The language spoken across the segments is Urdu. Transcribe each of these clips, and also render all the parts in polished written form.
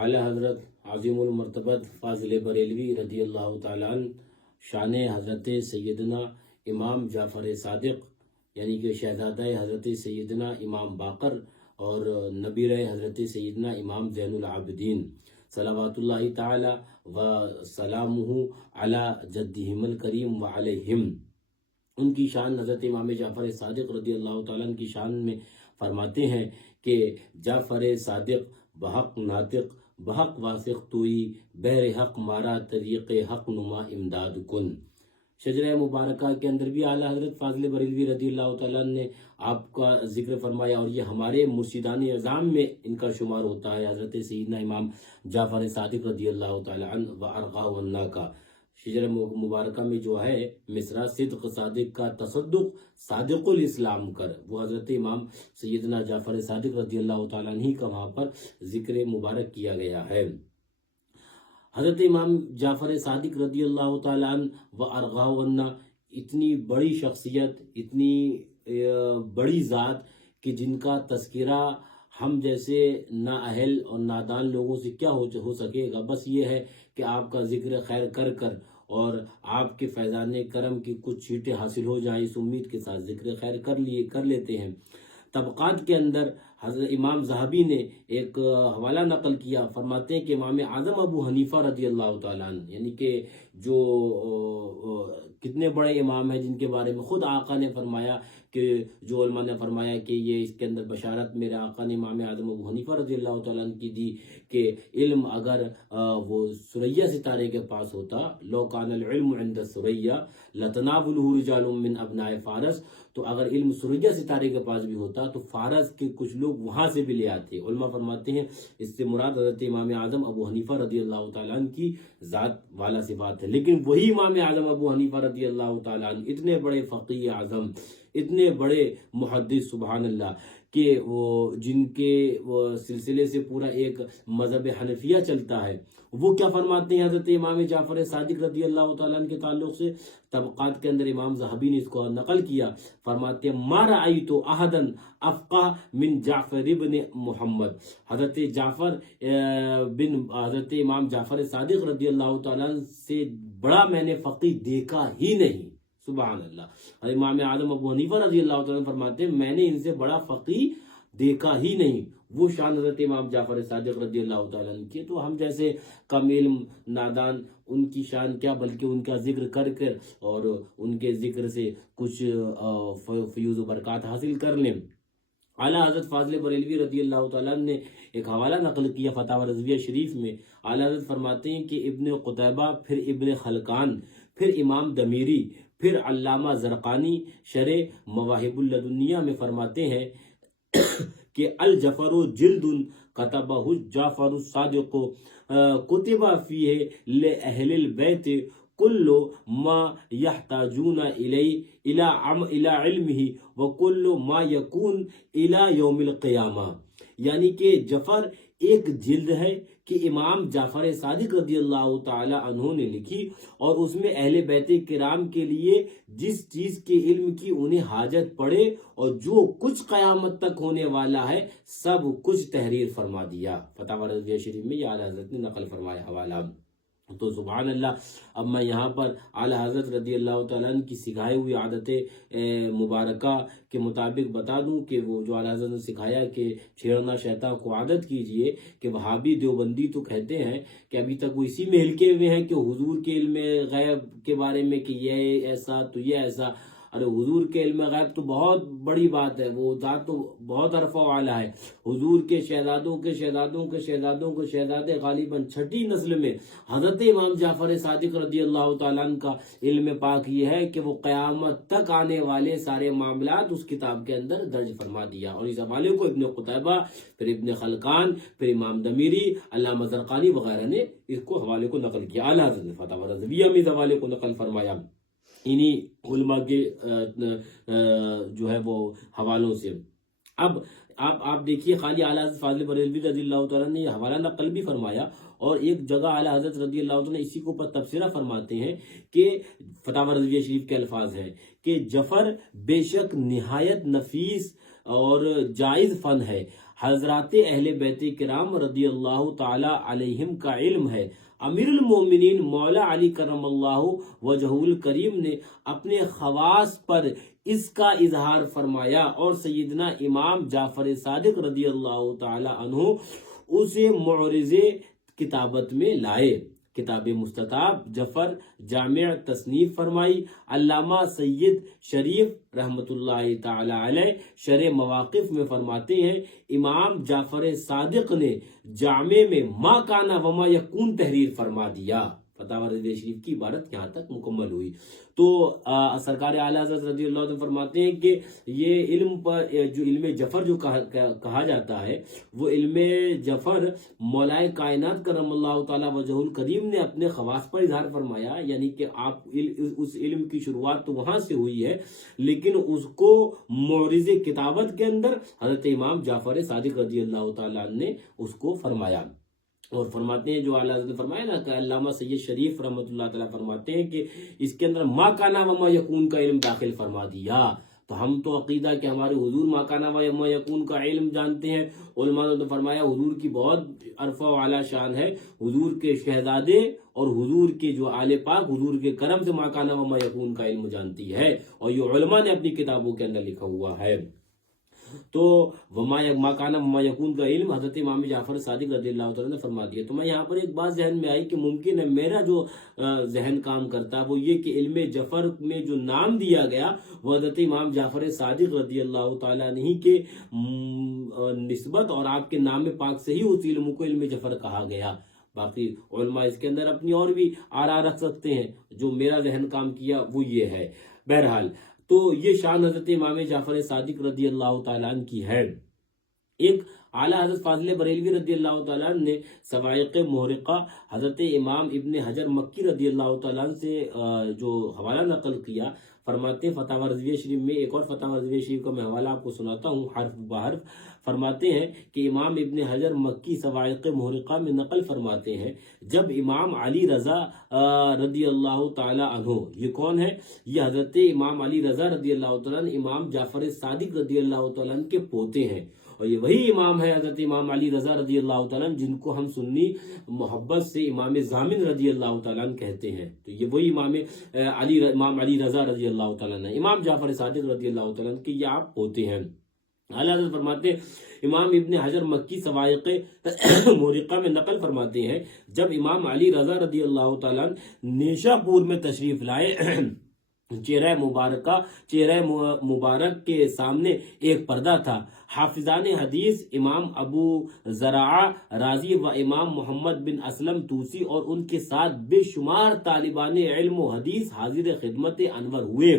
اعلیٰ حضرت عظیم المرتبت فاضل بریلوی رضی اللہ تعالیٰ عنہ شان حضرت سیدنا امام جعفر صادق یعنی کہ شہزادہ حضرت سیدنا امام باقر اور نبیر حضرت سیدنا امام زین العابدین صلوات اللہ تعالی و سلامہ علی جدہم الکریم و علیہم، ان کی شان حضرت امام جعفر صادق رضی اللہ تعالیٰ عنہ کی شان میں فرماتے ہیں کہ جعفر صادق بحق ناطق بحق واسق توئی بہر حق مارا طریق حق نما امداد کن۔ شجرہ مبارکہ کے اندر بھی اعلیٰ حضرت فاضل بریلوی رضی اللہ تعالیٰ عنہ نے آپ کا ذکر فرمایا، اور یہ ہمارے مرشدان اعظام میں ان کا شمار ہوتا ہے، حضرت سیدنا امام جعفر صادق رضی اللہ تعالیٰ عنہ و ارغا ونہ کا۔ شجرہ مبارکہ میں جو ہے مصرع صدق صادق کا تصدق صادق الاسلام کر، وہ حضرت امام سیدنا جعفر صادق رضی اللہ تعالیٰ عنہ کا وہاں پر ذکر مبارک کیا گیا ہے۔ حضرت امام جعفر صادق رضی اللہ تعالیٰ عنہ و ارغا ونہ اتنی بڑی شخصیت، اتنی بڑی ذات کہ جن کا تذکرہ ہم جیسے نااہل اور نادان لوگوں سے کیا ہو سکے گا، بس یہ ہے کہ آپ کا ذکر خیر کر کر اور آپ کے فیضان کرم کی کچھ چھیٹیں حاصل ہو جائیں، اس امید کے ساتھ ذکر خیر کر لیتے ہیں۔ طبقات کے اندر حضرت امام ذہبی نے ایک حوالہ نقل کیا، فرماتے ہیں کہ امام اعظم ابو حنیفہ رضی اللہ تعالیٰ عنہ، یعنی کہ جو کتنے بڑے امام ہیں جن کے بارے میں خود آقا نے فرمایا کہ جو علماء نے فرمایا کہ یہ اس کے اندر بشارت میرے آقا نے امام اعظم ابو حنیفہ رضی اللہ تعالیٰ عنہ کی دی کہ علم اگر وہ ثریا ستارے کے پاس ہوتا، لو کان العلم عند ثریا لتناولہ رجال من ابناء فارس، تو اگر علم ثریا ستارے کے پاس بھی ہوتا تو فارس کے کچھ لوگ وہاں سے بھی لے آتے۔ علماء فرماتے ہیں اس سے مراد حضرت امام اعظم ابو حنیفہ رضی اللہ تعالیٰ عنہ کی ذات والا سی بات ہے، لیکن وہی امام اعظم ابو حنیفہ رضی اللہ تعالیٰ عنہ اتنے بڑے فقیہ اعظم، اتنے بڑے محدث، سبحان اللہ، کہ وہ جن کے سلسلے سے پورا ایک مذہب حنفیہ چلتا ہے، وہ کیا فرماتے ہیں حضرت امام جعفر صادق رضی اللہ تعالیٰ عنہ کے تعلق سے؟ طبقات کے اندر امام ذہبی نے اس کو نقل کیا، فرماتے ہیں ما رأیت احدا افقہ من جعفر ابن محمد، حضرت حضرت امام جعفر صادق رضی اللہ تعالیٰ عنہ سے بڑا میں نے فقیہ دیکھا ہی نہیں، سبحان اللہ۔ امام اعظم ابو حنیفہ رضی اللہ تعالیٰ عنہ فرماتے ہیں میں نے ان سے بڑا فقیہ دیکھا ہی نہیں، وہ شان حضرت امام جعفر صادق رضی اللہ تعالیٰ عنہ کی۔ تو ہم جیسے کم علم نادان ان کی شان کیا، بلکہ ان کا ذکر کر کر اور ان کے ذکر سے کچھ فیوز و برکات حاصل کر لیں۔ اعلیٰ حضرت فاضل بریلوی رضی اللہ تعالیٰ عنہ نے ایک حوالہ نقل کیا فتاوی رضویہ شریف میں، اعلیٰ حضرت فرماتے ہیں کہ ابن قتیبہ، پھر ابن خلقان، پھر امام دمیری، پھر علامہ زرقانی شرح مواہب اللدنیہ میں فرماتے ہیں کہ الجفر جلد کتبہ جعفر الصادق کتب فیہ لأہل البیت کل ما یحتاجون الی علمہ وکل ما یکون الی یوم القیامہ، یعنی کہ جفر ایک جلد ہے کہ امام جعفر صادق رضی اللہ تعالی عنہ نے لکھی، اور اس میں اہل بیت کرام کے لیے جس چیز کے علم کی انہیں حاجت پڑے اور جو کچھ قیامت تک ہونے والا ہے سب کچھ تحریر فرما دیا۔ فتاوی رضویہ شریف میں یہ اعلیٰ حضرت نے نقل فرمایا حوالہ۔ تو سبحان اللہ، اب میں یہاں پر اعلیٰ حضرت رضی اللہ تعالیٰ عنہ کی سکھائی ہوئی عادت مبارکہ کے مطابق بتا دوں کہ وہ جو اعلیٰ حضرت نے سکھایا کہ چھیڑنا شیطان کو عادت کیجئے، کہ وہابی دیوبندی تو کہتے ہیں کہ ابھی تک وہ اسی میں ہلکے ہوئے ہیں کہ حضور کے علم غیب کے بارے میں کہ یہ ایسا تو یہ ایسا۔ ارے حضور کے علم غیب تو بہت بڑی بات ہے، وہ ذات تو بہت عرفہ والا ہے۔ حضور کے شہزادوں کے شہزادوں کے شہزادوں کے شہزادے غالباً چھٹی نسل میں حضرت امام جعفر صادق رضی اللہ تعالیٰ عنہ کا علم پاک یہ ہے کہ وہ قیامت تک آنے والے سارے معاملات اس کتاب کے اندر درج فرما دیا، اور اس حوالے کو ابن قتیبہ، پھر ابن خلقان، پھر امام دمیری، علامہ زرقانی وغیرہ نے اس کو حوالے کو نقل کیا۔ اعلیٰ حضرت نے فتاوی رضویہ میں اس حوالے کو نقل فرمایا انہی علماء کے جو ہے وہ حوالوں سے۔ اب آپ دیکھیے، خالی اعلیٰ حضرت فاضل بریلوی رضی اللہ تعالیٰ نے یہ حوالہ نقل بھی فرمایا، اور ایک جگہ اعلیٰ حضرت رضی اللہ تعالیٰ اسی کو پر تبصرہ فرماتے ہیں کہ فتاوی رضویہ شریف کے الفاظ ہیں کہ جفر بے شک نہایت نفیس اور جائز فن ہے، حضرات اہل بیت کرام رضی اللہ تعالی علیہم کا علم ہے۔ امیر المومنین مولا علی کرم اللہ وجہ الکریم نے اپنے خواص پر اس کا اظہار فرمایا اور سیدنا امام جعفر صادق رضی اللہ تعالی عنہ اسے معرض کتابت میں لائے۔ کتاب مستطاب جفر جامع تصنیف فرمائی۔ علامہ سید شریف رحمۃ اللہ تعالی علیہ شرح مواقف میں فرماتے ہیں امام جعفر صادق نے جامع میں ما کانا وما یکون تحریر فرما دیا۔ فتاوی رضویہ شریف کی عبارت یہاں تک مکمل ہوئی۔ تو سرکار اعلیٰ حضرت رضی اللہ عنہ فرماتے ہیں کہ یہ علم پر جو علم جفر جو کہا جاتا ہے وہ علم جفر مولائے کائنات کرم اللہ تعالی وجہ الکریم نے اپنے خواص پر اظہار فرمایا، یعنی کہ آپ اس علم کی شروعات تو وہاں سے ہوئی ہے، لیکن اس کو معرض کتابت کے اندر حضرت امام جعفر صادق رضی اللہ تعالیٰ عنہ نے اس کو فرمایا۔ اور فرماتے ہیں جو اعلیٰ حضرت نے فرمایا نا کہ علامہ سید شریف رحمۃ اللہ تعالیٰ فرماتے ہیں کہ اس کے اندر ما کانا و ما یکون کا علم داخل فرما دیا۔ تو ہم تو عقیدہ کہ ہمارے حضور ما کانا و ما یکون کا علم جانتے ہیں۔ علماء نے فرمایا حضور کی بہت عرفہ و اعلیٰ شان ہے، حضور کے شہزادے اور حضور کے جو آل پاک حضور کے کرم سے ما کانا و ما یکون کا علم جانتی ہے، اور یہ علماء نے اپنی کتابوں کے اندر لکھا ہوا ہے۔ تو ما کانا وما یکون کا علم حضرت امام جعفر صادق رضی اللہ تعالیٰ نے فرما دیا۔ تو میں یہاں پر ایک بات ذہن میں آئی کہ ممکن ہے میرا جو ذہن کام کرتا ہے وہ یہ کہ علم جفر میں جو نام دیا گیا وہ حضرت امام جعفر صادق رضی اللہ تعالیٰ عنہ کے نسبت اور آپ کے نام پاک سے ہی اس علم کو علم جفر کہا گیا۔ باقی علماء اس کے اندر اپنی اور بھی آراء رکھ سکتے ہیں، جو میرا ذہن کام کیا وہ یہ ہے۔ بہرحال تو یہ شان حضرت امام جعفر صادق رضی اللہ تعالیٰ عنہ کی ہے۔ ایک اعلیٰ حضرت فاضل بریلوی رضی اللہ تعالیٰ عنہ نے صواعق محرقہ حضرت امام ابن حجر مکی رضی اللہ تعالیٰ عنہ سے جو حوالہ نقل کیا، فرماتے فتاوی رضویہ شریف میں ایک اور فتاوی رضویہ شریف کا میں حوالہ آپ کو سناتا ہوں حرف بحرف۔ فرماتے ہیں کہ امام ابن حجر مکی صواعق محرقہ میں نقل فرماتے ہیں جب امام علی رضا رضی اللہ تعالی عنہ، یہ کون ہے؟ یہ حضرت امام علی رضا رضی اللہ تعالیٰ عنہ امام جعفر صادق رضی اللہ تعالیٰ عنہ کے پوتے ہیں، اور یہ وہی امام ہے حضرت امام علی رضا رضی اللہ تعالیٰ عنہ جن کو ہم سنی محبت سے امام ضامن رضی اللہ تعالیٰ عنہ کہتے ہیں۔ تو یہ وہی امام علی رضا رضی اللہ تعالیٰ عنہ امام جعفر صادق رضی اللہ تعالیٰ عنہ کے یہ آپ پوتے ہیں۔ اعلیٰ حضرت فرماتے ہیں امام ابن حجر مکی صواعق محرقہ میں نقل فرماتے ہیں جب امام علی رضا رضی اللہ تعالیٰ عنہ نیشا پور میں تشریف لائے، چہرہ مبارک کے سامنے ایک پردہ تھا۔ حافظان حدیث امام ابو زرعہ رازی و امام محمد بن اسلم توسی اور ان کے ساتھ بے شمار طالبان علم و حدیث حاضر خدمت انور ہوئے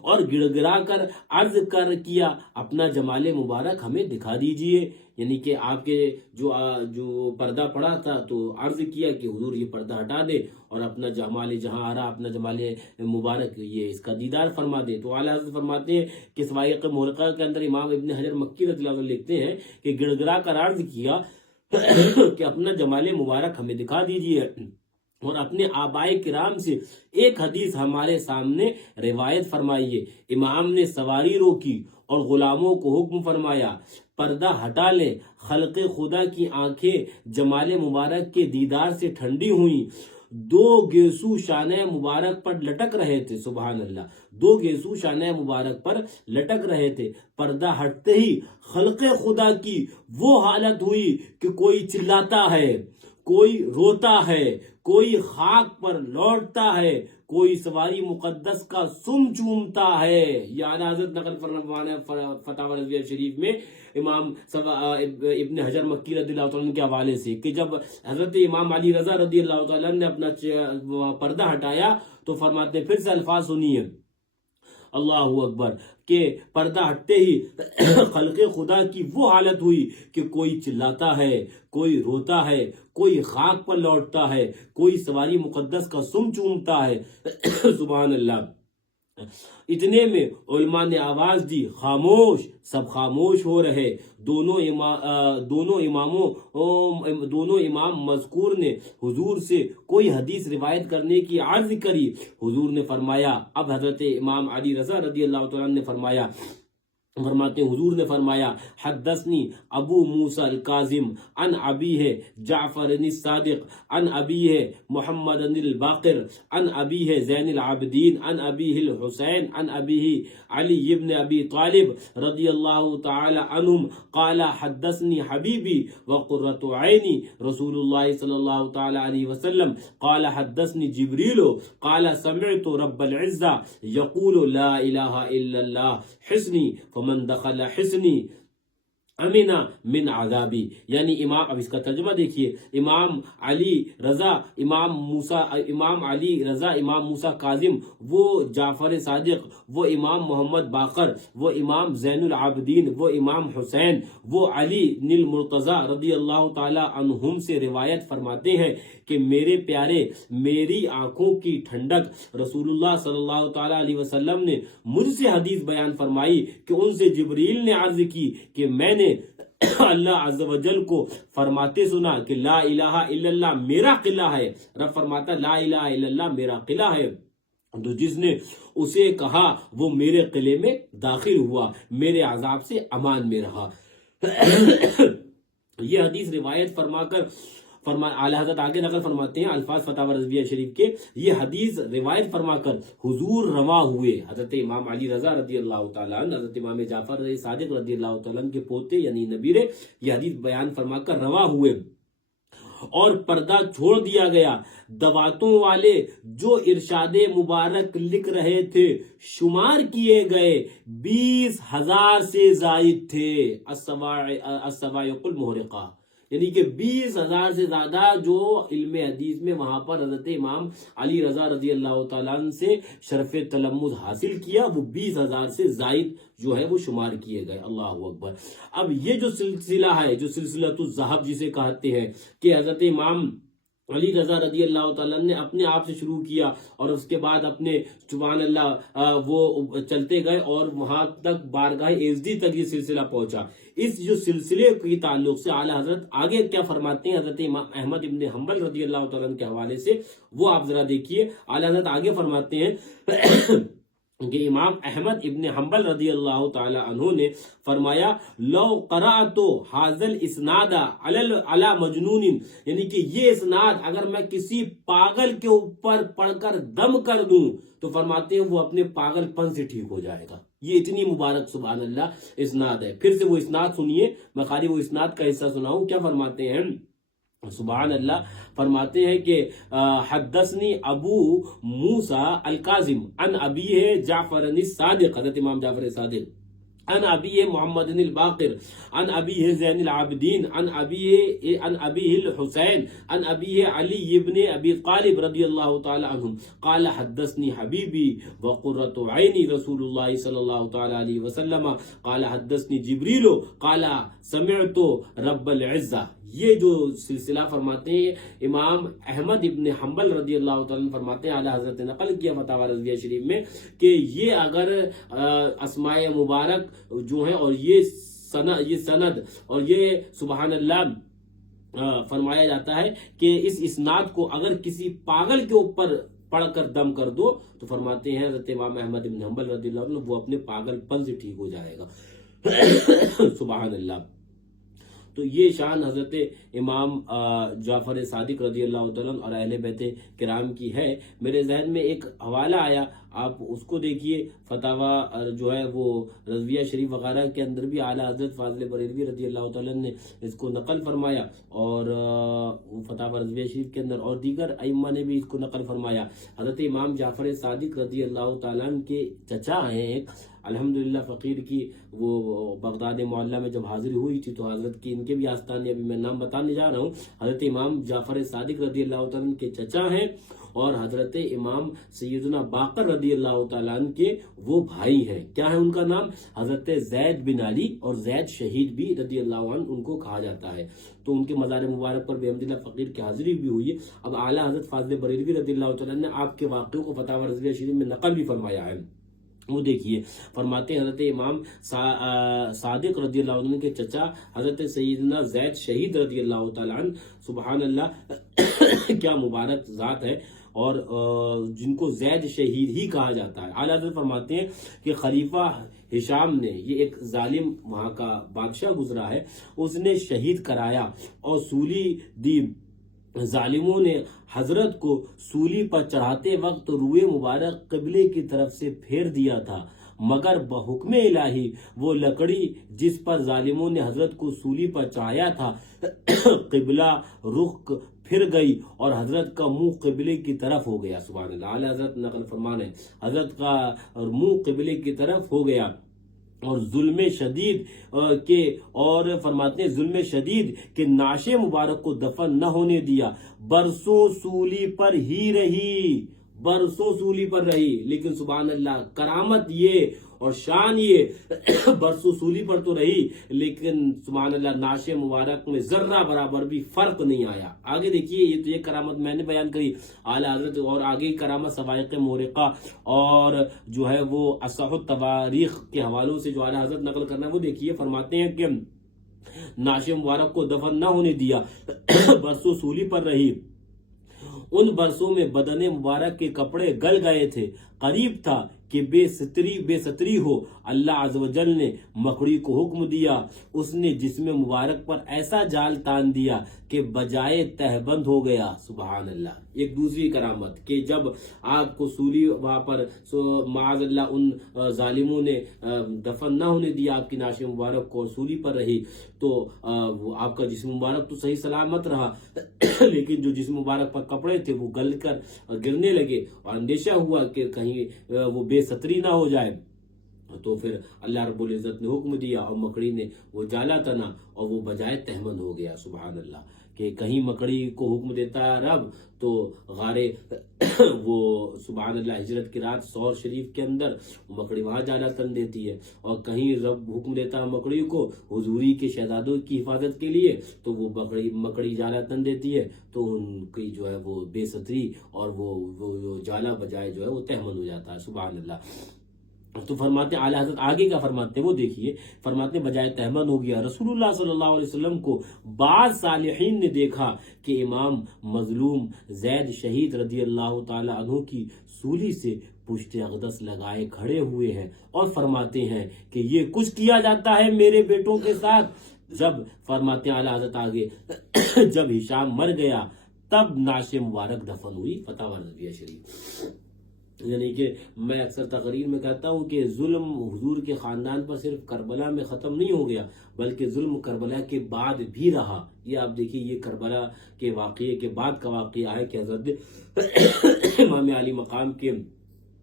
اور گڑ گڑا کر عرض کیا اپنا جمال مبارک ہمیں دکھا دیجئے، یعنی کہ آپ کے جو پردہ پڑا تھا تو عرض کیا کہ حضور یہ پردہ ہٹا دے اور اپنا جمال جہاں آ رہا اپنا جمال مبارک یہ اس کا دیدار فرما دے۔ تو اعلیٰ حضرت فرماتے ہیں کہ صواعق محرقہ کے اندر امام ابن حجر مکی رضی اللہ عنہ لکھتے ہیں کہ گڑ گڑا کر عرض کیا کہ اپنا جمال مبارک ہمیں دکھا دیجئے، اور اپنے آبائے کرام سے ایک حدیث ہمارے سامنے روایت فرمائیے۔ امام نے سواری روکی اور غلاموں کو حکم فرمایا پردہ ہٹا لیں۔ خلق خدا کی آنکھیں جمال مبارک کے دیدار سے ٹھنڈی ہوئیں، دو گیسو شانہ مبارک پر لٹک رہے تھے، سبحان اللہ، دو گیسو شانہ مبارک پر لٹک رہے تھے۔ پردہ ہٹتے ہی خلق خدا کی وہ حالت ہوئی کہ کوئی چلاتا ہے، کوئی روتا ہے، کوئی خاک پر لوٹتا ہے، کوئی سواری مقدس کا سم چومتا ہے۔ یہ اعلیٰ حضرت نقل فرمانے فتاوی رضویہ شریف میں امام ابن حجر مکی رضی اللہ تعالیٰ عنہ کے حوالے سے کہ جب حضرت امام علی رضا رضی اللہ تعالیٰ عنہ نے اپنا پردہ ہٹایا تو فرماتے پھر سے الفاظ سنیے، اللہ اکبر، کہ پردہ ہٹتے ہی خلق خدا کی وہ حالت ہوئی کہ کوئی چلاتا ہے، کوئی روتا ہے، کوئی خاک پر لوٹتا ہے، کوئی سواری مقدس کا سم چومتا ہے، سبحان اللہ۔ اتنے میں علماء نے آواز دی خاموش، سب خاموش ہو رہے۔ دونوں امام مذکور نے حضور سے کوئی حدیث روایت کرنے کی عرض کری۔ حضور نے فرمایا، اب حضرت امام علی رضا رضی اللہ تعالیٰ نے فرمایا فرماتے ہیں حضور نے فرمایا حدثنی ابو موسیٰ الکاظم عن ابیہ جعفر الصادق عن ابیہ محمد الباقر عن ابیہ زین العابدین عن ابیہ الحسین عن ابیہ علی ابن ابی طالب رضی اللہ تعالی عنہم قال حدثنی حبیبی وقرۃ عینی رسول اللہ صلی اللہ تعالی علیہ وسلم قال حدثنی جبریل قال سمعت رب العزہ یقول لا الہ الا اللہ حسنی من دخل حسنی امینا من عذابی، یعنی امام، اب اس کا ترجمہ دیکھیے، امام علی رضا امام موسیٰ کاظم، وہ جعفر صادق، وہ امام محمد باقر، وہ امام زین العابدین، وہ امام حسین، وہ علی نیل مرتضی رضی اللہ تعالی عنہم سے روایت فرماتے ہیں کہ میرے پیارے، میری آنکھوں کی ٹھنڈک رسول اللہ صلی اللہ تعالی علیہ وسلم نے مجھ سے حدیث بیان فرمائی کہ ان سے جبریل نے عرض کی کہ میں نے اللہ عز و جل کو فرماتے سنا کہ لا الہ الا اللہ میرا قلعہ ہے۔ رب فرماتا لا الہ الا اللہ میرا قلعہ ہے، تو جس نے اسے کہا وہ میرے قلعے میں داخل ہوا، میرے عذاب سے امان میں رہا۔ یہ حدیث روایت فرما کر اعلیٰ حضرت آگے نقل فرماتے ہیں الفاظ فتاوی رضویہ شریف کے، یہ حدیث روایت فرما کر حضور روا ہوئے، حضرت امام علی رضا رضی اللہ تعالیٰ عنہ، حضرت امام جعفر صادق رضی اللہ تعالیٰ عنہ کے پوتے یعنی نبیرے، یہ حدیث بیان فرما کر روا ہوئے اور پردہ چھوڑ دیا گیا۔ دواتوں والے جو ارشاد مبارک لکھ رہے تھے شمار کیے گئے 20,000 سے زائد تھے، الصواعق المحرقہ، یعنی کہ 20,000 سے زیادہ جو علم حدیث میں وہاں پر حضرت امام علی رضا رضی اللہ تعالیٰ عنہ سے شرف تلمذ حاصل کیا، وہ 20,000 سے زائد جو ہے وہ شمار کیے گئے۔ اللہ اکبر۔ اب یہ جو سلسلہ ہے، جو سلسلۃ الذہب جسے کہتے ہیں، کہ حضرت امام علی رضا رضی اللہ تعالیٰ نے اپنے آپ سے شروع کیا اور اس کے بعد اپنے سبحان اللہ وہ چلتے گئے اور وہاں تک بارگاہ ایزدی تک یہ سلسلہ پہنچا۔ اس جو سلسلے کی تعلق سے اعلیٰ حضرت آگے کیا فرماتے ہیں حضرت امام احمد ابن حنبل رضی اللہ تعالیٰ کے حوالے سے، وہ آپ ذرا دیکھیے۔ اعلیٰ حضرت آگے فرماتے ہیں کہ امام احمد ابن حنبل رضی اللہ تعالی عنہ نے فرمایا لو قرأت ھذا الاسناد علی مجنون، یعنی کہ یہ اسناد اگر میں کسی پاگل کے اوپر پڑھ کر دم کر دوں تو فرماتے ہیں وہ اپنے پاگل پن سے ٹھیک ہو جائے گا۔ یہ اتنی مبارک سبحان اللہ اسناد ہے۔ پھر سے وہ اسناد سنیے، میں خالی وہ اسناد کا حصہ سناؤں، کیا فرماتے ہیں سبحان اللہ، فرماتے ہیں کہ حدثنی ابو موسیٰ الکاظم عن ابیہ جعفر الصادق، حضرت امام جعفر صادق، عن ابیہ محمد الباقر عن ابیہ زین العابدین عن ابیہ الحسین عن ابیہ علی ابن ابی طالب رضی اللہ تعالی عنہ قال حدثنی حبیبی وقرۃ عینی رسول اللہ صلی اللہ تعالی علیہ وسلم قال حدثنی جبریل قال سمعت رب العزہ۔ یہ جو سلسلہ فرماتے ہیں امام احمد ابن حنبل رضی اللہ تعالیٰ فرماتے ہیں، اعلیٰ حضرت نقل کیا فتاوی رضویہ شریف میں، کہ یہ اگر اسماء مبارک جو ہیں اور یہ سند اور یہ سبحان اللہ فرمایا جاتا ہے کہ اس اسناد کو اگر کسی پاگل کے اوپر پڑھ کر دم کر دو تو فرماتے ہیں حضرت امام احمد ابن حنبل رضی اللہ عنہ وہ اپنے پاگل پن سے ٹھیک ہو جائے گا۔ سبحان اللہ۔ تو یہ شان حضرت امام جعفر صادق رضی اللہ تعالیٰ اور اہل بیت کرام کی ہے۔ میرے ذہن میں ایک حوالہ آیا، آپ اس کو دیکھیے، فتاوی جو ہے وہ رضویہ شریف وغیرہ کے اندر بھی اعلیٰ حضرت فاضل بریلوی رضی اللہ تعالیٰ نے اس کو نقل فرمایا، اور فتاوی رضویہ شریف کے اندر اور دیگر ائمہ نے بھی اس کو نقل فرمایا۔ حضرت امام جعفر صادق رضی اللہ تعالیٰ کے چچا ہیں ایک، الحمدللہ فقیر کی وہ بغداد معلیٰ میں جب حاضری ہوئی تھی تو حضرت کی ان کے بھی آستانے، ابھی میں نام بتانے جا رہا ہوں، حضرت امام جعفر صادق رضی اللہ تعالیٰ کے چچا ہیں، اور حضرت امام سیدنا باقر رضی اللہ تعالیٰ عنہ کے وہ بھائی ہیں۔ کیا ہے ان کا نام؟ حضرت زید بن علی، اور زید شہید بھی رضی اللہ عنہ ان کو کہا جاتا ہے۔ تو ان کے مزار مبارک پر بحمدللہ فقیر کی حاضری بھی ہوئی ہے۔ اب اعلیٰ حضرت فاضل بریلوی رضی اللہ تعالیٰ نے آپ کے واقعوں کو فتاوی رضویہ شریف میں نقل بھی فرمایا ہے۔ وہ دیکھیے، فرماتے ہیں حضرت امام صادق رضی اللہ عنہ کے چچا حضرت سیدنا زید شہید رضی اللہ تعالیٰ عنہ، سبحان اللہ کیا مبارک ذات ہے، اور جن کو زید شہید ہی کہا جاتا ہے۔ اعلیٰ حضرت فرماتے ہیں کہ خلیفہ ہشام نے، یہ ایک ظالم وہاں کا بادشاہ گزرا ہے، اس نے شہید کرایا اور سولی دی۔ ظالموں نے حضرت کو سولی پر چڑھاتے وقت روئے مبارک قبلے کی طرف سے پھیر دیا تھا، مگر بحکم الہی وہ لکڑی جس پر ظالموں نے حضرت کو سولی پر چڑھایا تھا قبلہ رخ پھر گئی اور حضرت کا منہ قبلے کی طرف ہو گیا۔ سبحان اللہ، اعلیٰ حضرت نقل فرمان ہے، حضرت کا منہ قبلے کی طرف ہو گیا اور ظلم شدید کے، اور فرماتے ہیں ظلم شدید کے نعش مبارک کو دفن نہ ہونے دیا، برسوں سولی پر ہی رہی، برسوں سولی پر رہی۔ لیکن سبحان اللہ، کرامت یہ اور شان یہ برسوں سولی پر تو رہی، لیکن سبحان اللہ نعش مبارک میں ذرہ برابر بھی فرق نہیں آیا۔ آگے دیکھیے، یہ تو یہ کرامت میں نے بیان کری اعلیٰ حضرت، اور آگے کرامت سوائق مورقہ اور جو ہے وہ اصح التواریخ کے حوالوں سے جو اعلیٰ حضرت نقل کرنا ہے وہ دیکھیے، فرماتے ہیں کہ نعش مبارک کو دفن نہ ہونے دیا، برسوں سولی پر رہی، ان برسوں میں بدن مبارک کے کپڑے گل گئے تھے، قریب تھا کہ بے ستری ہو۔ اللہ عز و جل نے مکڑی کو حکم دیا، اس نے جسم مبارک پر ایسا جال تان دیا کہ بجائے تہبند ہو گیا۔ سبحان اللہ، ایک دوسری کرامت کہ جب آپ کو سولی وہاں پر معاذ اللہ ان ظالموں نے دفن نہ ہونے دیا آپ کی نعش مبارک کو اور سولی پر رہی، تو آپ کا جسم مبارک تو صحیح سلامت رہا لیکن جو جسم مبارک پر کپڑے تھے وہ گل کر گرنے لگے اور اندیشہ ہوا کہ کہیں وہ بے ستری نہ ہو جائے، تو پھر اللہ رب العزت نے حکم دیا اور مکڑی نے وہ جالا تنا اور وہ بجائے تہمند ہو گیا۔ سبحان اللہ، کہ کہیں مکڑی کو حکم دیتا ہے رب تو غارے وہ سبحان اللہ ہجرت کی رات سور شریف کے اندر مکڑی وہاں جالا تن دیتی ہے، اور کہیں رب حکم دیتا ہے مکڑی کو حضوری کے شہزادوں کی حفاظت کے لیے تو وہ مکڑی جالا تن دیتی ہے، تو ان کی جو ہے وہ بے ستری اور وہ جالا بجائے جو ہے وہ تہمند ہو جاتا ہے۔ سبحان اللہ، تو فرماتے ہیں اعلیٰ حضرت آگے کا فرماتے ہیں وہ دیکھیے، فرماتے ہیں بجائے تہمند ہو گیا۔ رسول اللہ صلی اللہ علیہ وسلم کو بعض صالحین نے دیکھا کہ امام مظلوم زید شہید رضی اللہ تعالی عنہ کی سولی سے پشت اقدس لگائے کھڑے ہوئے ہیں اور فرماتے ہیں کہ یہ کچھ کیا جاتا ہے میرے بیٹوں کے ساتھ۔ جب فرماتے ہیں اعلیٰ حضرت آگے جب ہشام مر گیا تب نعش مبارک دفن ہوئی۔ فتاوی رضویہ شریف، یعنی کہ میں اکثر تقریر میں کہتا ہوں کہ ظلم حضور کے خاندان پر صرف کربلا میں ختم نہیں ہو گیا بلکہ ظلم کربلا کے بعد بھی رہا۔ یہ آپ دیکھیے، یہ کربلا کے واقعے کے بعد کا واقعہ ہے کہ حضرت امام علی مقام کے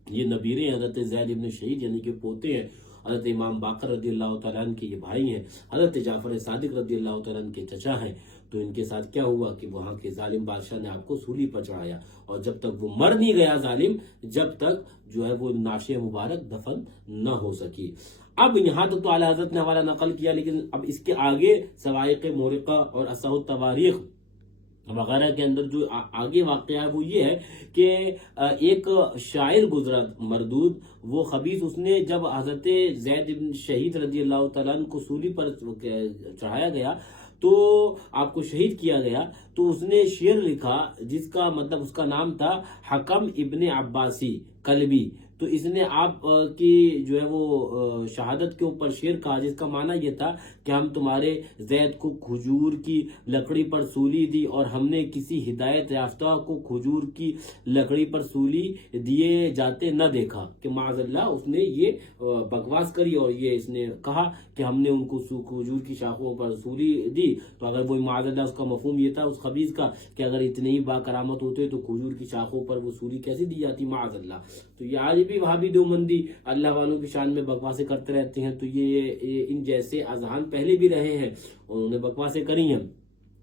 یہ نبیریں حضرت زید ابن شہید یعنی کہ پوتے ہیں، حضرت امام باقر رضی اللہ تعالیٰ عنہ کے یہ بھائی ہیں، حضرت جعفر صادق رضی اللہ تعالیٰ عنہ کے چچا ہیں۔ تو ان کے ساتھ کیا ہوا کہ وہاں کے ظالم بادشاہ نے آپ کو سولی پر چڑھایا، اور جب تک وہ مر نہیں گیا ظالم، جب تک جو ہے وہ نعش مبارک دفن نہ ہو سکی۔ اب یہاں تو اعلیٰ حضرت نے حوالہ نقل کیا، لیکن اب اس کے آگے سوائق مورقہ اور اصح التواریخ وغیرہ کے اندر جو آگے واقعہ ہے وہ یہ ہے کہ ایک شاعر گزرا مردود، وہ خبیث، اس نے جب حضرت زید بن شہید رضی اللہ تعالیٰ عنہ کو سولی پر چڑھایا گیا تو آپ کو شہید کیا گیا، تو اس نے شعر لکھا جس کا مطلب اس کا نام تھا حکم ابن عباسی کلبی۔ تو اس نے آپ کی جو ہے وہ شہادت کے اوپر شعر کہا جس کا معنی یہ تھا کہ ہم تمہارے زید کو کھجور کی لکڑی پر سولی دی اور ہم نے کسی ہدایت یافتہ کو کھجور کی لکڑی پر سولی دیے جاتے نہ دیکھا، کہ معاذ اللہ اس نے یہ بکواس کری اور یہ اس نے کہا کہ ہم نے ان کو کھجور کی شاخوں پر سولی دی۔ تو اگر وہ معاذ اللہ اس کا مفہوم یہ تھا اس خبیث کا کہ اگر اتنے ہی با کرامت ہوتے تو کھجور کی شاخوں پر وہ سولی کیسے دی جاتی، معاذ اللہ۔ تو یہ آج بھی وہابی دیوبندی اللہ والوں کی شان میں بکواسیں کرتے رہتے ہیں، تو یہ ان جیسے اذہان پہلے بھی رہے ہیں اور انہوں نے بکواسیں کری ہیں۔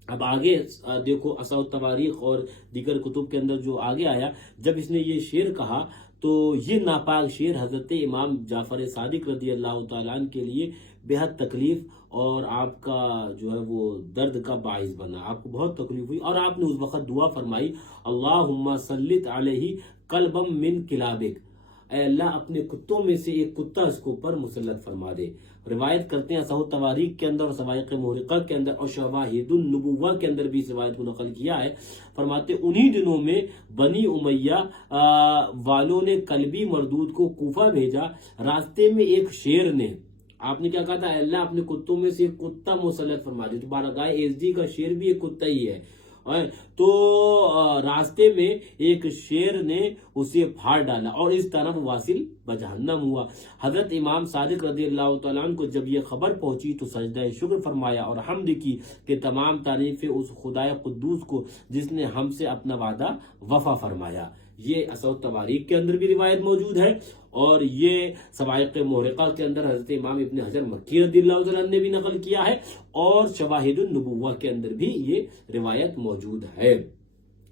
اب آگے دیکھو اصح التواریخ اور دیگر کتب کے اندر جو آگے آیا، جب اس نے یہ شعر کہا تو یہ ناپاک شعر حضرت امام جعفر صادق رضی اللہ تعالیٰ عنہ کے لیے بے حد تکلیف اور آپ کا جو ہے وہ درد کا باعث بنا، آپ کو بہت تکلیف ہوئی، اور آپ نے اس وقت دعا فرمائی اللہم سلط علیہ قلبم من کلابک، اے اللہ اپنے کتوں میں سے ایک کتا اس کو پر مسلط فرما دے۔ روایت کرتے ہیں صحیح تواریخ کے اندر اور سوائق محرقہ کے اندر اور شواہد النبوہ کے اندر بھی اس روایت کو نقل کیا ہے، فرماتے انہی دنوں میں بنی امیہ والوں نے کلبی مردود کو کوفہ بھیجا، راستے میں ایک شیر نے، آپ نے کیا کہا تھا، اے اللہ اپنے کتوں میں سے ایک کتا مسلط فرما دے، تو بارگاہ ایزدی کا شیر بھی ایک کتا ہی ہے، تو راستے میں ایک شیر نے اسے پھاڑ ڈالا اور اس طرح واصل بجہنم ہوا۔ حضرت امام صادق رضی اللہ تعالیٰ عنہ کو جب یہ خبر پہنچی تو سجدہ شکر فرمایا اور حمد کی کہ تمام تعریفیں اس خدائے قدوس کو جس نے ہم سے اپنا وعدہ وفا فرمایا۔ یہ اصل تواریخ کے اندر بھی روایت موجود ہے اور یہ سوائق محرقہ کے اندر حضرت امام ابن حجر مکی رضی اللہ تعالیٰ نے بھی نقل کیا ہے اور شواہد النبوہ کے اندر بھی یہ روایت موجود ہے۔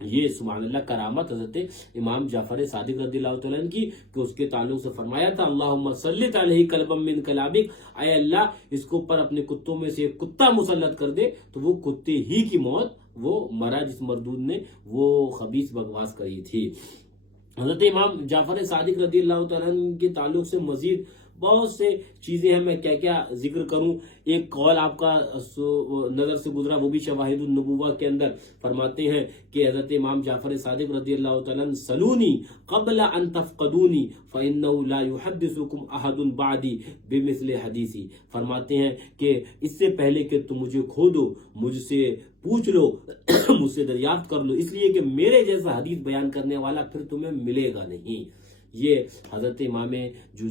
یہ سبحان اللہ کرامت حضرت امام جعفر صادق رضی اللہ تعالیٰ کی کہ اس کے تعلق سے فرمایا تھا اللہم سلط علیہ کلبا من کلابک، اے اللہ اس کو پر اپنے کتوں میں سے ایک کتا مسلط کر دے، تو وہ کتے ہی کی موت وہ مرا جس مردود نے وہ خبیث بکواس کری تھی۔ حضرت امام جعفر صادق رضی اللہ تعالیٰ کے تعلق سے مزید بہت سے چیزیں ہیں، میں کیا کیا ذکر کروں۔ ایک قول آپ کا نظر سے گزرا، وہ بھی شواہد النبوہ کے اندر فرماتے ہیں کہ حضرت امام جعفر صادق رضی اللہ تعالیٰ عنہ سلونی قبل ان تفقدونی فإنه لا يحدثكم احد بعدی بمثل حدیثی، فرماتے ہیں کہ اس سے پہلے کہ تم مجھے کھو دو مجھ سے پوچھ لو مجھ سے دریافت کر لو، اس لیے کہ میرے جیسا حدیث بیان کرنے والا پھر تمہیں ملے گا نہیں۔ یہ حضرت امام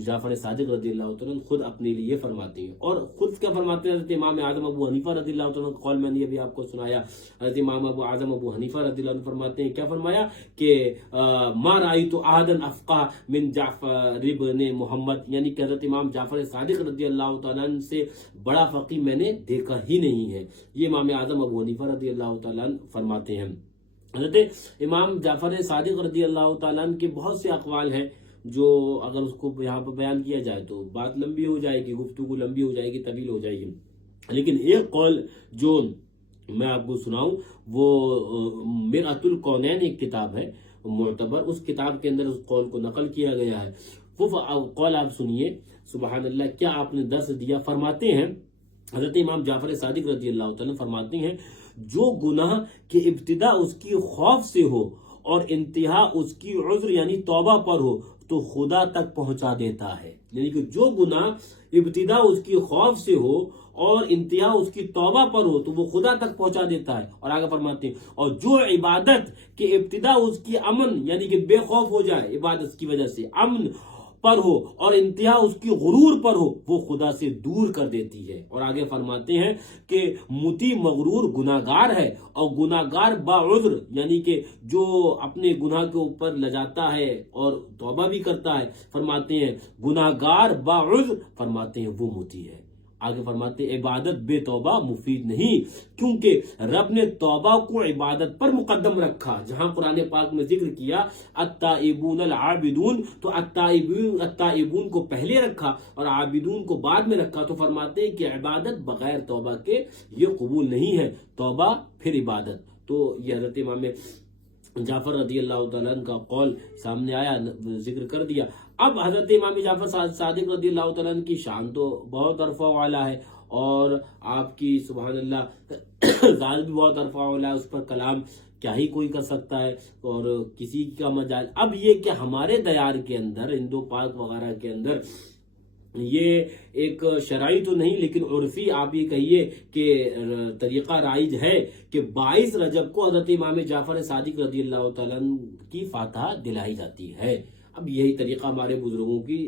جعفر صادق رضی اللہ تعالیٰ خود اپنے لیے فرماتے ہیں، اور خود کیا فرماتے ہیں حضرت امام اعظم ابو حنیفہ رضی اللہ تعالیٰ کا قول میں نے ابھی آپ کو سنایا۔ حضرت امام اعظم ابو حنیفہ رضی اللہ عنہ فرماتے ہیں، کیا فرمایا کہ ما رأیت احدا افقہ من جعفر ابن محمد، یعنی کہ حضرت امام جعفر صادق رضی اللہ تعالیٰ سے بڑا فقیہ میں نے دیکھا ہی نہیں ہے۔ یہ امام اعظم ابو حنیفہ رضی اللہ تعالیٰ فرماتے ہیں۔ حضرت امام جعفر صادق رضی اللہ تعالیٰ کے بہت سے اقوال ہیں جو اگر اس کو یہاں پر بیان کیا جائے تو بات لمبی ہو جائے گی، گفتگو لمبی ہو جائے گی، طویل ہو جائے گی، لیکن ایک قول جو میں آپ کو سناؤں وہ مرآۃ الکونین ایک کتاب ہے معتبر، اس کتاب کے اندر اس قول کو نقل کیا گیا ہے۔ وہ قول آپ سنیے، سبحان اللہ کیا آپ نے درس دیا۔ فرماتے ہیں حضرت امام جعفر صادق رضی اللہ تعالیٰ فرماتے ہیں، جو گناہ کی ابتدا اس کی خوف سے ہو اور انتہا اس کی عذر یعنی توبہ پر ہو تو خدا تک پہنچا دیتا ہے، یعنی کہ جو گناہ ابتدا اس کی خوف سے ہو اور انتہا اس کی توبہ پر ہو تو وہ خدا تک پہنچا دیتا ہے۔ اور آگے فرماتے ہیں، اور جو عبادت کی ابتدا اس کی امن یعنی کہ بے خوف ہو جائے عبادت کی وجہ سے امن پر ہو اور انتہا اس کی غرور پر ہو وہ خدا سے دور کر دیتی ہے۔ اور آگے فرماتے ہیں کہ متی مغرور گناہگار ہے اور گناہگار باعذر یعنی کہ جو اپنے گناہ کے اوپر لجاتا ہے اور توبہ بھی کرتا ہے، فرماتے ہیں گناہگار باعذر، فرماتے ہیں وہ متی ہے۔ آگے فرماتے ہیں عبادت بے توبہ مفید نہیں، کیونکہ رب نے توبہ کو عبادت پر مقدم رکھا۔ جہاں قرآن پاک میں ذکر کیا التائبون العابدون، تو التائبون کو پہلے رکھا اور عابدون کو بعد میں رکھا، تو فرماتے ہیں کہ عبادت بغیر توبہ کے یہ قبول نہیں ہے، توبہ پھر عبادت۔ تو یہ حضرت امام جعفر رضی اللہ تعالیٰ کا قول سامنے آیا، ذکر کر دیا۔ اب حضرت امام جعفر صادق رضی اللہ تعالیٰ کی شان تو بہت عرفہ والا ہے اور آپ کی سبحان اللہ ذات بھی بہت عرفہ والا ہے، اس پر کلام کیا ہی کوئی کر سکتا ہے اور کسی کا مجال۔ اب یہ کہ ہمارے دیار کے اندر ہندو پاک وغیرہ کے اندر یہ ایک شرعی تو نہیں لیکن عرفی آپ یہ کہیے کہ طریقہ رائج ہے کہ 22 رجب کو حضرت امام جعفر صادق رضی اللہ تعالیٰ کی فاتحہ دلائی جاتی ہے۔ اب یہی طریقہ ہمارے بزرگوں کی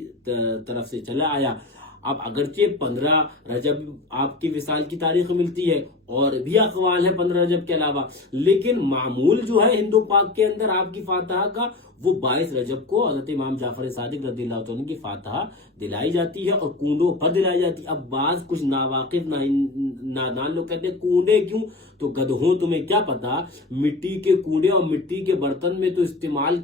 طرف سے چلا آیا۔ اب اگرچہ 15 رجب آپ کی وصال کی تاریخ ملتی ہے اور بھی اقوال ہے 15 رجب کے علاوہ، لیکن معمول جو ہے ہندو پاک کے اندر آپ کی فاتحہ کا وہ 22 رجب کو حضرت امام جعفر صادق رضی اللہ عنہ کی فاتحہ دلائی جاتی ہے اور کنڈوں پر دلائی جاتی ہے۔ اب بعض کچھ ناواقف نادان لوگ کہتے ہیں کنڈے کیوں؟ تو گدھوں تمہیں کیا پتا، مٹی کے کنڈے اور مٹی کے برتن میں تو استعمال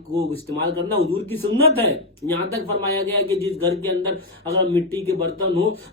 کرنا حضور کی سنت ہے۔ یہاں تک فرمایا گیا کہ جس گھر کے اندر اگر مٹی کے برتن ہو،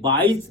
22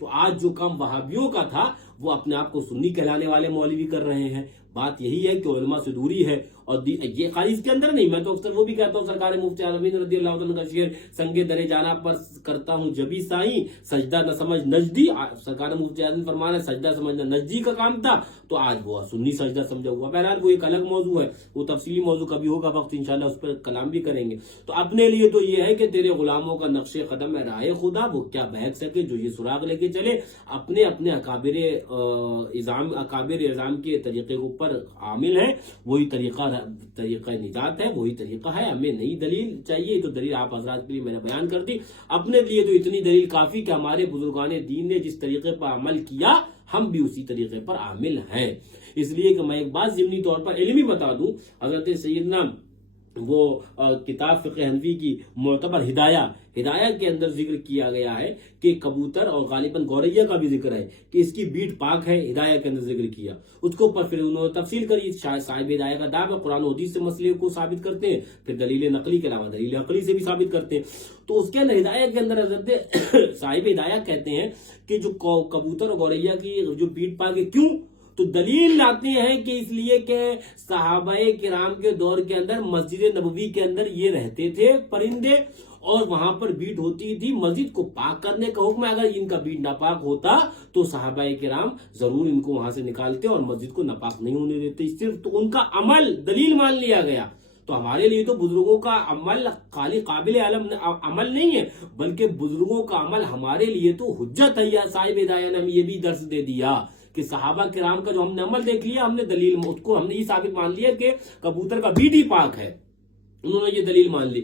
تو آج جو کام وہابیوں کا تھا وہ اپنے آپ کو سنی کہلانے والے مولوی کر رہے ہیں. بات یہی ہے کہ علماء سے دوری ہے. اور یہ خالی اس کے اندر نہیں, میں تو اکثر وہ بھی کہتا ہوں, سرکار مفتی عالمین رضی اللہ عنہ کا شعر, سنگ درے جانا پر کرتا ہوں جبھی سائیں, سجدہ نہ سمجھ نجدی. سرکار مفتی عالمین فرمانا سجدہ سمجھنا نجدی کا کام تھا, تو آج وہ سنی سجدہ سمجھا ہوا. بہرحال وہ ایک الگ موضوع ہے, وہ تفصیلی موضوع کبھی ہوگا وقت انشاءاللہ اس پر کلام بھی کریں گے. تو اپنے لیے تو یہ ہے کہ تیرے غلاموں کا نقش قدم ہے راہ خدا, وہ کیا بہک سکے جو یہ سراغ لے کے چلے. اپنے اپنے اکابر اعظام کے طریقے کے اوپر عامل ہے, وہی طریقہ نجات ہے, وہی طریقہ ہے. ہمیں نئی دلیل چاہیے, تو دلیل آپ حضرات کے لیے میں نے بیان کر دی. اپنے لیے تو اتنی دلیل کافی کہ ہمارے بزرگان دین نے جس طریقے پر عمل کیا ہم بھی اسی طریقے پر عامل ہیں. اس لیے کہ میں ایک بات ضمنی طور پر علمی بتا دوں, حضرت سیدنا وہ کتاب فقہ حنفی کی معتبر ہدایہ کے اندر ذکر کیا گیا ہے کہ کبوتر اور غالباً گوریا کا بھی ذکر ہے کہ اس کی بیٹ پاک ہے. ہدایہ کے اندر ذکر کیا, اس کو پر پھر انہوں نے تفصیل کری. صاحب ہدایہ کا دعویٰ قرآن و حدیث سے مسئلے کو ثابت کرتے ہیں, پھر دلیل نقلی کے علاوہ دلیل عقلی سے بھی ثابت کرتے ہیں. تو اس کے اندر ہدایہ کے اندر حضرت صاحب ہدایہ کہتے ہیں کہ جو کبوتر اور گوریا کی جو بیٹ پاک ہے, کیوں؟ تو دلیل لاتے ہیں کہ اس لیے کہ صحابہ کرام کے دور کے اندر مسجد نبوی کے اندر یہ رہتے تھے پرندے, اور وہاں پر بیٹ ہوتی تھی. مسجد کو پاک کرنے کا حکم ہے, اگر ان کا بیٹ ناپاک ہوتا تو صحابہ کرام ضرور ان کو وہاں سے نکالتے اور مسجد کو ناپاک نہیں ہونے دیتے. صرف تو ان کا عمل دلیل مان لیا گیا. تو ہمارے لیے تو بزرگوں کا عمل خالی قابل عمل نہیں ہے, بلکہ بزرگوں کا عمل ہمارے لیے تو حجت ہے. یا صاحب ہدایہ نے ہمیں یہ بھی درس دے دیا کہ صحابہ کرام کا جو ہم نے عمل دیکھ لیا, ہم نے دلیل اس کو ہم نے یہ ثابت مان لیا کہ کبوتر کا بیٹ ہی پاک ہے. انہوں نے یہ دلیل مان لی.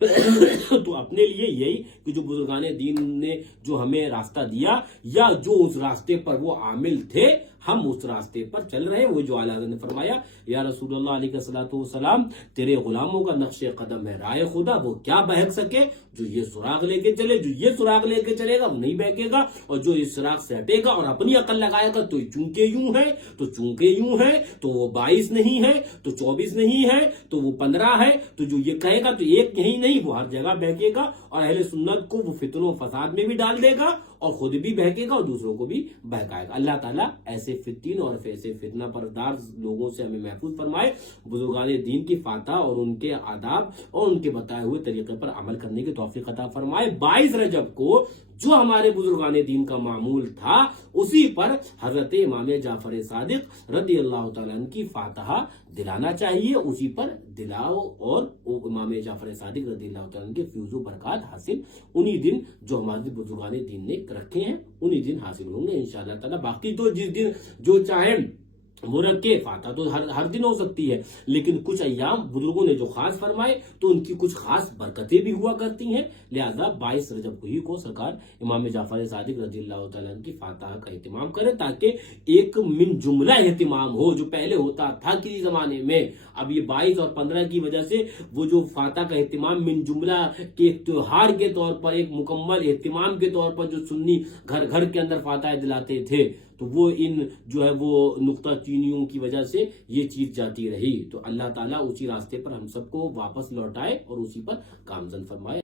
تو اپنے لیے یہی کہ جو بزرگان دین نے جو ہمیں راستہ دیا, یا جو اس راستے پر وہ عامل تھے, ہم اس راستے پر چل رہے ہیں. وہ جو اعلیٰ حضرت نے فرمایا یا رسول اللہ علیہ الصلوۃ والسلام, تیرے غلاموں کا نقش قدم ہے راہ خدا, وہ کیا بہک سکے جو یہ سراغ لے کے چلے. جو یہ سراغ لے کے چلے گا وہ نہیں بہکے گا, اور جو اس سراغ سے ہٹے گا اور اپنی عقل لگائے گا تو چونکہ یوں ہے تو چونکہ یوں ہے, تو وہ 22 نہیں ہے تو 24 نہیں ہے تو وہ 15 ہے, تو جو یہ کہے گا تو ایک یہی نہیں, وہ ہر جگہ بہکے گا. اور اہل سنت کو وہ فتنوں فساد میں بھی ڈال دے گا, اور خود بھی بہکے گا اور دوسروں کو بھی بہکائے گا. اللہ تعالیٰ ایسے فتین اور ایسے فتنہ پردار لوگوں سے ہمیں محفوظ فرمائے. بزرگان دین کی فاتح اور ان کے آداب اور ان کے بتائے ہوئے طریقے پر عمل کرنے کی توفیق عطا فرمائے. 22 رجب کو جو ہمارے بزرگان دین کا معمول تھا, اسی پر حضرت امام جعفر صادق رضی اللہ تعالیٰ عنہ کی فاتحہ دلانا چاہیے. اسی پر دلاؤ اور امام جعفر صادق رضی اللہ تعالیٰ عنہ کے فیوز و برکات حاصل انہی دن جو ہمارے بزرگان دین نے رکھے ہیں انہی دن حاصل ہوں گے انشاءاللہ تعالیٰ. باقی تو جس دن جو چاہیں وہ رکھے, فاتحہ تو ہر دن ہو سکتی ہے, لیکن کچھ ایام بزرگوں نے جو خاص فرمائے تو ان کی کچھ خاص برکتیں بھی ہوا کرتی ہیں. لہذا 22 رجب کو سرکار امام جعفر صادق رضی اللہ تعالیٰ عنہ کی فاتحہ کا اہتمام کرے, تاکہ ایک من جملہ اہتمام ہو جو پہلے ہوتا تھا کسی زمانے میں. اب یہ 22 اور 15 کی وجہ سے وہ جو فاتحہ کا اہتمام من جملہ کے تہوار کے طور پر, ایک مکمل اہتمام کے طور پر جو سنی گھر گھر کے اندر فاتحہ دلاتے تھے, تو وہ ان جو ہے وہ نقطہ چینیوں کی وجہ سے یہ چیز جاتی رہی. تو اللہ تعالیٰ اسی راستے پر ہم سب کو واپس لوٹائے اور اسی پر گامزن فرمائے.